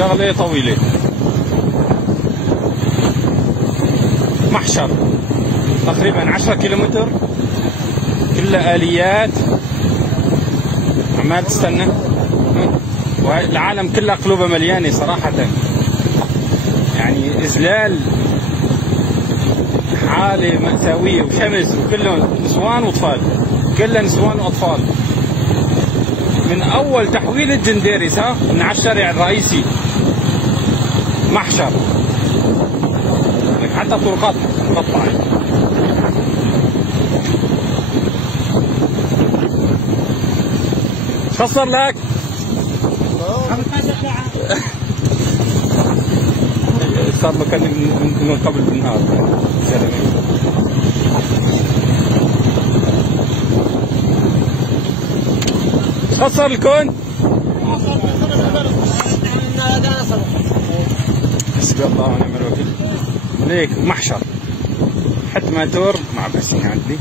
شغلة طويلة. محشر تقريبا 10 كيلومتر، كلها آليات عمال تستنى، والعالم كلها قلوبها مليانة صراحة، يعني إذلال حالة مأساوية وشمس، وكلهم نسوان وأطفال، كلها نسوان وأطفال. من أول تحويلة جنديرس من على الشارع الرئيسي محشر، حتى الطرقات مقطعة. خسر لك صار له كان من قبل بالنهار. خسر الكون. حسبي الله ونعم الوكيل. ليك محشر حتى ما تور مع بس عندي.